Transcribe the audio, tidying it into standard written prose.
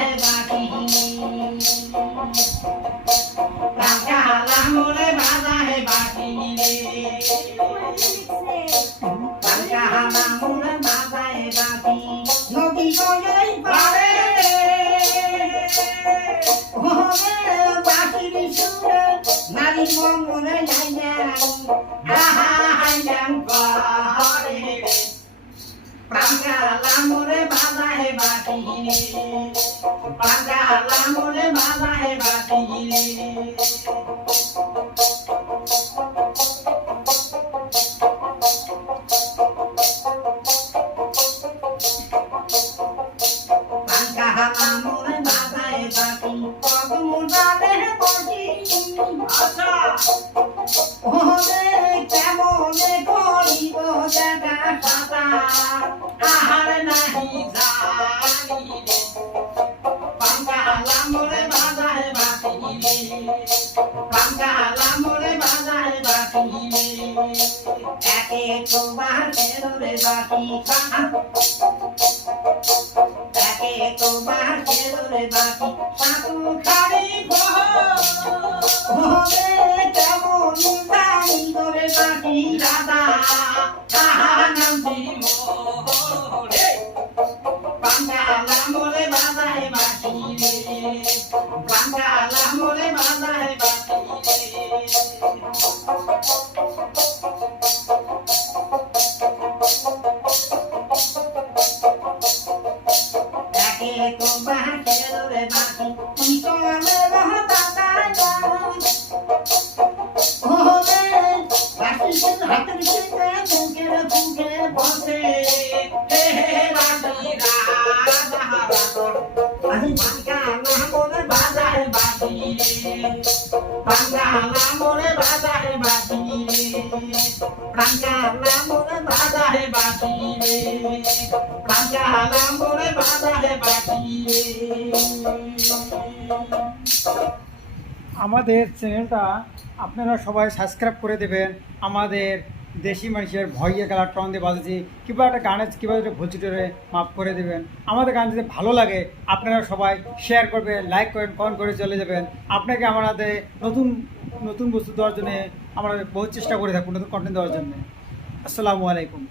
है बाकी प्रांका हाला मोरे बाजा है बाकी प्रांका हाला मोरे बाजा है बाकी नदी नये पारे ओरे बाकी बिसुरे नारी मोरे जाया आहा हायम पारे प्रांका हाला मोरे बाजा है बाकी प्रांका हाला मोरे बाजा है बाकी प्रांका हाला मोरे बाजा है बाकी पग मुंडाले बजी अच्छा ओरे केमने करिब जागा साता आहार नाही जानी रे प्रांका हाला मोरे बाजा है बाकी प्रांका हाला मोरे बाजा है बाकी एके तो बाहर रे बाकी एके तो बाहर रे बाकी सातु खाड़ी ओरे केमन जानी रे बाकी दादा आहा नामती मोरे प्रांका हाला मोरे बाजा है बाकी प्रांका हाला मोरे बाजा है बाकी एके तो बाहर रे बाकी चले रहता दादा ओरे बाकी से हाथ से फूके फूके बसे हे बाकी राजा राजा अरे प्रांका हाला मोरे बाजा है बाकी प्रांका हाला मोरे बाजा है बाकी प्रांका हाला मोरे बाजा है बाकी प्रांका हाला मोरे बाजा है बाकी আমাদের চ্যানেলটা আপনারা সবাই সাবস্ক্রাইব করে দেবেন। আমাদের দেশি মানুষের ভয়ে গেলা টন দিয়ে বাজেছি কিংবা একটা গানের কিংবা একটা ভোজিটরে মাফ করে দেবেন। আমাদের গান যদি ভালো লাগে আপনারা সবাই শেয়ার করবেন, লাইক করেন, কমেন্ট করে চলে যাবেন। আপনাকে আমাদের নতুন নতুন বস্তু দেওয়ার জন্য আমরা বহুত চেষ্টা করে থাকবো, নতুন কন্টেন্ট দেওয়ার জন্য। আসসালামু আলাইকুম।